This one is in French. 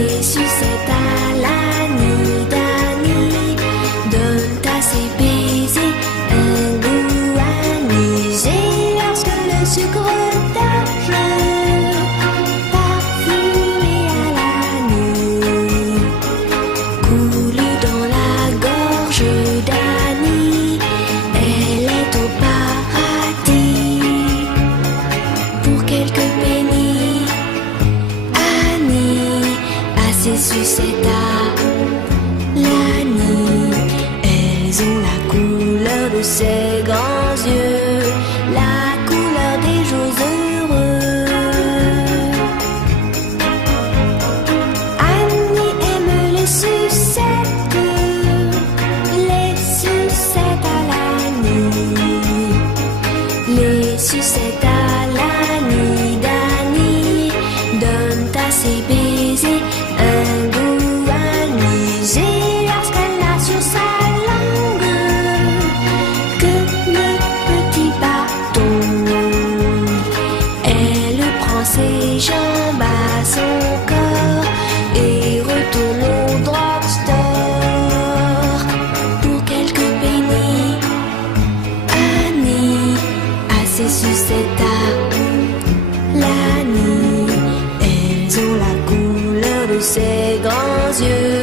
Les sucettes à l'Annie d'Annie donnent à ses baisers un goût anisé. Lorsque le sucre d'orge parfumé à l'Annie coule dans la gorge d'Annie, elle est au paradis. Pour quelques pennies, Annie a ses sucettes à l'Annie. Elles ont la couleur de ses grands yeux, la couleur des jours heureux. Annie aime les sucettes à l'Annie. Les sucettes à l'Annie d'Annie donnent à ses baisers un goût anisé. Lorsqu'elle a sur sa langue que le petit bâton, elle prend ses jambes à son corps et retourne au drugstore. Pour quelques pennies, Annie a ses sucettes à l'Annie. Elles ont la couleur de ses grands yeux,